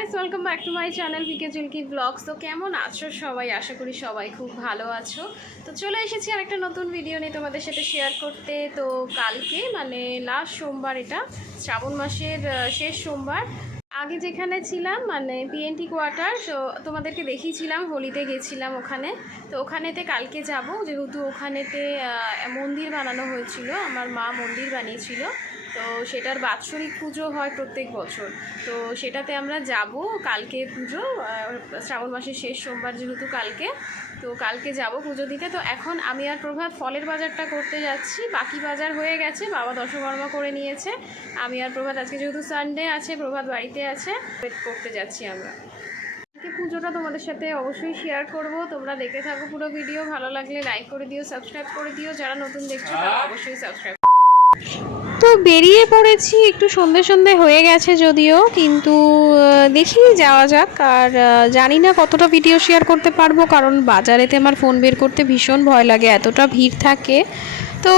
Guys, welcome back to my channel PK Chilki blogs. তো কেমন আছো সবাই? আশা করি সবাই খুব ভালো আছো। তো চলে এসেছি আর একটা নতুন ভিডিও নিয়ে তোমাদের সাথে শেয়ার করতে। তো কালকে মানে লাস্ট সোমবার, এটা শ্রাবণ মাসের শেষ সোমবার। আগে যেখানে ছিলাম মানে পিএনটি কোয়ার্টার, তো তোমাদেরকে দেখিয়েছিলাম, হোলিতে গেছিলাম ওখানে। তো ওখানেতে কালকে যাব, যেহেতু ওখানেতে মন্দির বানানো হয়েছিল, আমার মা মন্দির বানিয়েছিল। তো সেটার বাৎসরিক পুজো হয় প্রত্যেক বছর। তো সেটাতে আমরা যাব কালকে, পুজো শ্রাবণ মাসের শেষ সোমবার যেহেতু কালকে। তো কালকে যাব পুজো দিতে। তো এখন আমি আর প্রভাত ফলের বাজারটা করতে যাচ্ছি। বাকি বাজার হয়ে গেছে, বাবা দশকর্মা করে নিয়েছে। আমি আর প্রভাত আজকে যেহেতু সানডে আছে, প্রভাত বাড়িতে আছে, ওয়েট করতে যাচ্ছি আমরা। আজকে পুজোটা তোমাদের সাথে অবশ্যই শেয়ার করব, তোমরা দেখে থাকো পুরো ভিডিও। ভালো লাগলে লাইক করে দিও, সাবস্ক্রাইব করে দিও। যারা নতুন দেখছো তারা অবশ্যই সাবস্ক্রাইব। তো বেরিয়ে পড়েছি, একটু সন্ধে সন্ধে হয়ে গেছে যদিও, কিন্তু দেখি যাওয়া যাক। আর জানি না কতটা ভিডিও শেয়ার করতে পারবো, কারণ বাজারেতে আমার ফোন বের করতে ভীষণ ভয় লাগে, এতটা ভিড় থাকে। তো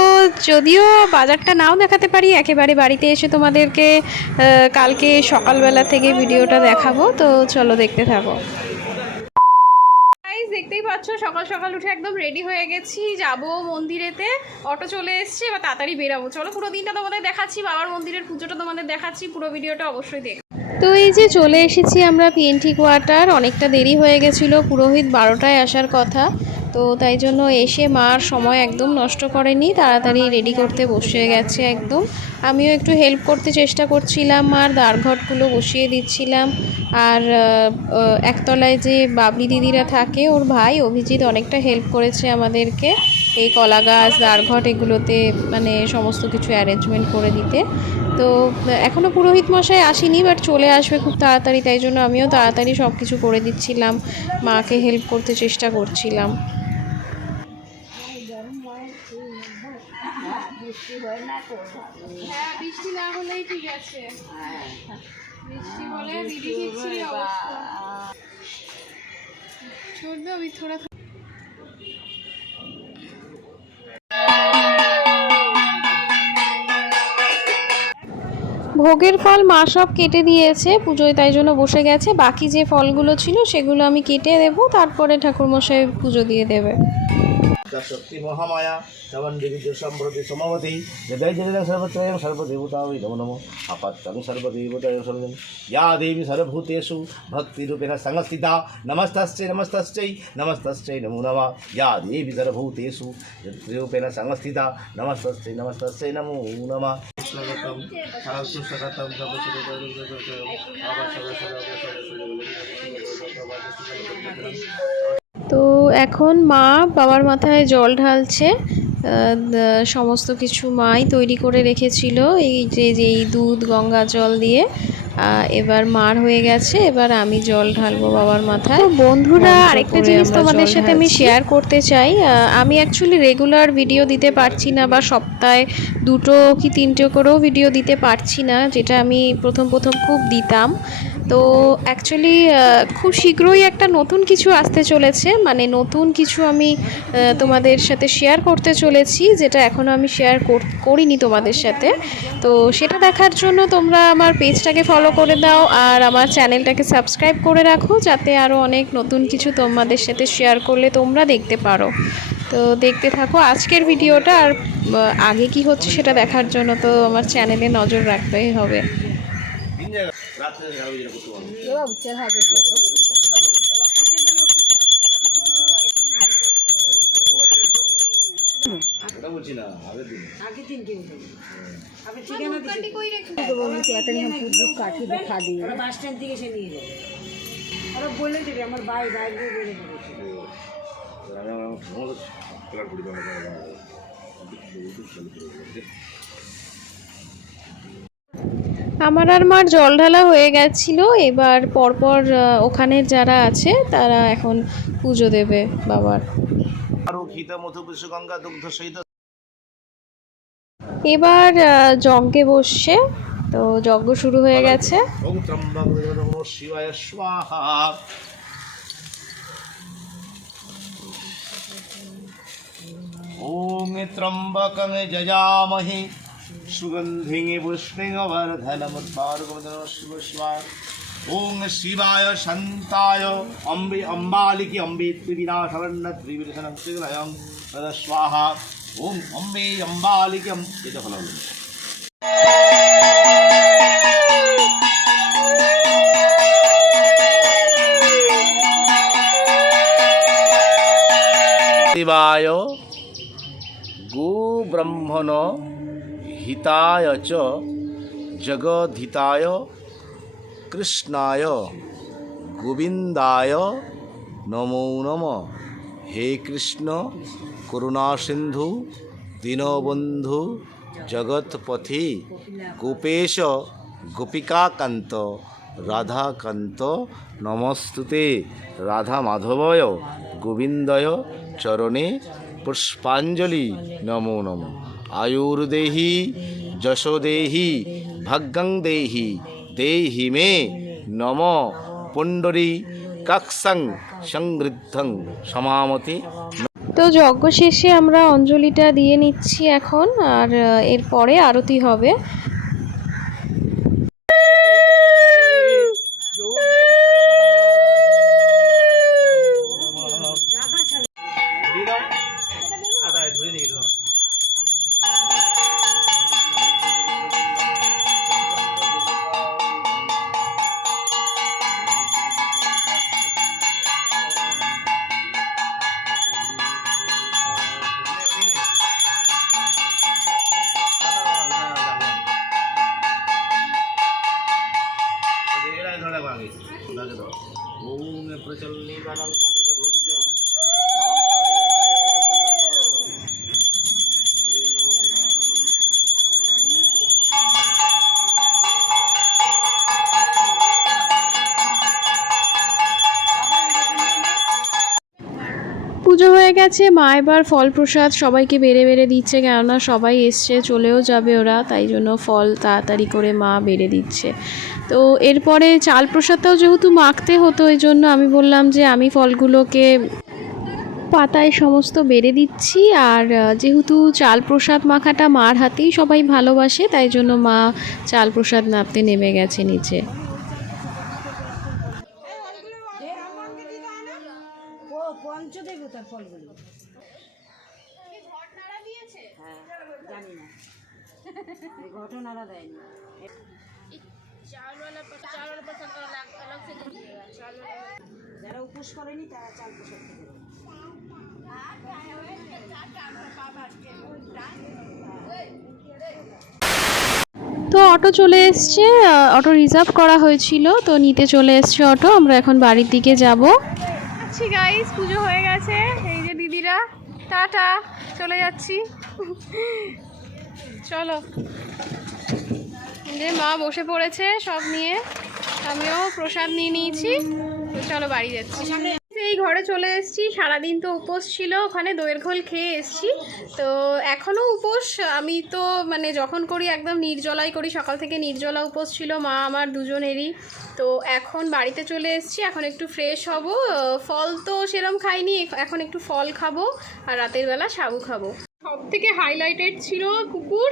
যদিও বাজারটা নাও দেখাতে পারি, একেবারে বাড়িতে এসে তোমাদেরকে কালকে সকালবেলা থেকে ভিডিওটা দেখাবো। তো চলো দেখতে থাকো। দেখতেই পাচ্ছ, সকাল সকাল উঠে একদম রেডি হয়ে গেছি, যাব মন্দিরেতে। অটো চলে এসছে, এবার তাড়াতাড়ি বেরাবো। চলো পুরো দিনটা তোমাদের দেখাচ্ছি, বাবার মন্দিরের পুজোটা তোমাদের দেখাচ্ছি, পুরো ভিডিওটা অবশ্যই দেখ। তো এই যে চলে এসেছি আমরা পিএনটি কোয়ার্টার। অনেকটা দেরি হয়ে গেছিলো, পুরোহিত 12টায় আসার কথা। তো তাই জন্য এসে মার সময় একদম নষ্ট করেনি, তাড়াতাড়ি রেডি করতে বসে গেছে একদম। আমিও একটু হেল্প করতে চেষ্টা করছিলাম, মার দ্বারঘটগুলো বসিয়ে দিচ্ছিলাম। আর একতলায় যে বাবলি দিদিরা থাকে, ওর ভাই অভিজিৎ অনেকটা হেল্প করেছে আমাদেরকে এই কলা গাছ, দ্বারঘট এগুলোতে মানে সমস্ত কিছু অ্যারেঞ্জমেন্ট করে দিতে। তো এখনও পুরোহিত মশাই আসেনি, বাট চলে আসবে খুব তাড়াতাড়ি, তাই জন্য আমিও তাড়াতাড়ি সব কিছু করে দিচ্ছিলাম, মাকে হেল্প করতে চেষ্টা করছিলাম। হ্যাঁ, বৃষ্টি না হলেই ঠিক আছে। বৃষ্টি হলে দিদি খিচড়ি অবস্থা। छोड़ दो अभी थोड़ा। ভোগের ফল মা সব কেটে দিয়েছে পুজোয়, তাই জন্য বসে গেছে। বাকি যে ফলগুলো ছিল সেগুলো আমি কেটে দেবো, তারপরে ঠাকুরমশাই পুজো দিয়ে দেবে। शक्ति महामाया चवंडी विद्युत संप्रति समवती जय जय सर्वत्रयं सर्वदेवतायै नमो नमो अपत्यं सर्वदेवतायै सर्वं या देवी सर्वभूतेषु भक्तिरूपेण संस्थिता नमस्तस्यै नमस्तस्यै नमस्तस्यै नमो नमः या देवी सर्वभूतेषु भक्तिरूपेण संस्थिता नमस्तस्यै नमस्तस्यै नमो नमः स्वागतम शास्त्रसगतम তো এখন মা বাবার মাথায় জল ঢালছে। সমস্ত কিছু মাই তৈরি করে রেখেছিল, এই যে এই দুধ গঙ্গা জল দিয়ে। এবার মার হয়ে গেছে, এবার আমি জল ঢালবো বাবার মাথায়। তো বন্ধুরা, আরেকটা জিনিস তোমাদের সাথে আমি শেয়ার করতে চাই। আমি অ্যাকচুয়ালি রেগুলার ভিডিও দিতে পারছি না, বা সপ্তাহে 2টো কি 3টে করেও ভিডিও দিতে পারছি না, যেটা আমি প্রথম খুব দিতাম। তো অ্যাকচুয়ালি খুব শীঘ্রই একটা নতুন কিছু আসতে চলেছে, মানে নতুন কিছু আমি তোমাদের সাথে শেয়ার করতে চলেছি, যেটা এখনও আমি শেয়ার করিনি তোমাদের সাথে। তো সেটা দেখার জন্য তোমরা আমার পেজটাকে ফলো করে দাও, আর আমার চ্যানেলটাকে সাবস্ক্রাইব করে রাখো, যাতে আরও অনেক নতুন কিছু তোমাদের সাথে শেয়ার করলে তোমরা দেখতে পারো। তো দেখতে থাকো আজকের ভিডিওটা, আর আগে কি হচ্ছে সেটা দেখার জন্য তো আমার চ্যানেলে নজর রাখতেই হবে। আমার আর মার জল ঢালা হয়ে গেছিল, এবার পরপর ওখানে যারা আছে তারা এখন পুজো দেবে বাবার। এবার যজ্ঞে বসছে, তো যজ্ঞ শুরু হয়ে গেছে। ओम त्र्यंबकं यजामहे सुगंधिं पुष्टिं वर्धनमुद्भार्गवदनं शिव शिवाय ओम शिवाय शांताय अम्बे अम्बालिकी अम्बे त्रिविनाशवर्ण त्रिविधनं त्रिविलयं स्वाहा ओम अम्बे अम्बालिकी ये फल शिवाय गोब्रह्मण हिताय च जगद्धिताय कृष्णाय गोविंदाय नमो नमः। हे कृष्ण करुणा सिंधु दीनबंधु जगतपथि गोपेश गोपिकाकांत राधाकांत नमस्तुते। राधा माधवय गोविंदय चरणे पुष्पांजलि नमो नमः। आयुर्देहि जशो देहि भाग्यं देहि देहि मे नमो पुंडरी काक्षं संगृद्धं समामति। তো যজ্ঞ শেষে আমরা অঞ্জলিটা দিয়ে নিচ্ছি এখন, আর এরপরে আরতি হবে। ओम प्रचलनीवनं পুজো হয়ে গেছে, মা এবার ফল প্রসাদ সবাইকে বেড়ে বেড়ে দিচ্ছে, কেননা সবাই এসছে, চলেও যাবে ওরা, তাই জন্য ফল তাড়াতাড়ি করে মা বেড়ে দিচ্ছে। তো এরপরে চাল প্রসাদটাও যেহেতু মাখতে হতো, এই জন্য আমি বললাম যে আমি ফলগুলোকে পাতায় সমস্ত বেড়ে দিচ্ছি। আর যেহেতু চাল প্রসাদ মাখাটা মার হাতেই সবাই ভালোবাসে, তাই জন্য মা চাল প্রসাদ নাপতে নেমে গেছে নিচে। পঞ্চদেবতার ফলগুলো হ্যাঁ জানি না, ঘটনারা দেয়নি। যারা উপোস করেনি তারা চাল প্রসাদ খেতে পারে। তো অটো চলে এসছে, অটো রিজার্ভ করা হয়েছিল, তো নিতে চলে এসছে অটো। আমরা এখন বাড়ির দিকে যাব। আচ্ছা গাইস, পুজো হয়ে গেছে, এই যে দিদিরা, টাটা, চলে যাচ্ছি। চলো, যে মা বসে পড়েছে সব নিয়ে, আমিও প্রসাদ নিয়ে নিয়েছি, তো চলো বাড়ি যাচ্ছি। এই ঘরে চলে এসেছি, সারাদিন তো উপোস ছিল, ওখানে দইয়ের ঘোল খেয়ে এসেছি। তো এখনও উপোস, আমি তো মানে যখন করি একদম নির্জলাই করি, সকাল থেকে নির্জলা উপোস ছিল মা আমার দুজনেরই। তো এখন বাড়িতে চলে এসেছি, এখন একটু ফ্রেশ হব। ফল তো সেরম খাইনি, এখন একটু ফল খাবো, আর রাতের বেলা সাবু খাবো। সব থেকে হাইলাইটেড ছিল কুকুর,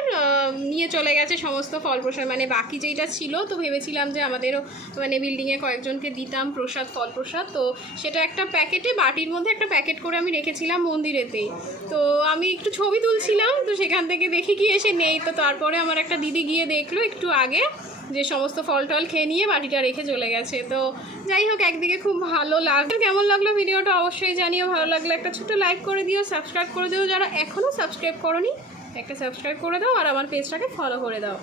নিয়ে চলে গেছে সমস্ত ফল প্রসাদ, মানে বাকি যেইটা ছিল, তো ভেবেছিলাম যে আমাদেরও মানে বিল্ডিংয়ে কয়েকজনকে দিতাম প্রসাদ, ফল প্রসাদ। তো সেটা একটা প্যাকেটে, বাটির মধ্যে একটা প্যাকেট করে আমি রেখেছিলাম মন্দিরেতেই। তো আমি একটু ছবি তুলছিলাম, তো সেখান থেকে দেখি কি এসে নেই। তো তারপরে আমার একটা দিদি গিয়ে দেখলো একটু আগে, যে সমস্ত ফল টল খেয়ে নিয়ে বাটিটা রেখে চলে গেছে। তো যাই হোক, একদিকে খুব ভালো লাগলো। কেমন লাগলো ভিডিওটা অবশ্যই জানিও, ভালো লাগলে একটা ছোটো লাইক করে দিও, সাবস্ক্রাইব করে দিও, যারা এখনও সাবস্ক্রাইব করোনি একটা সাবস্ক্রাইব করে দাও, আর আমার পেজটাকে ফলো করে দাও।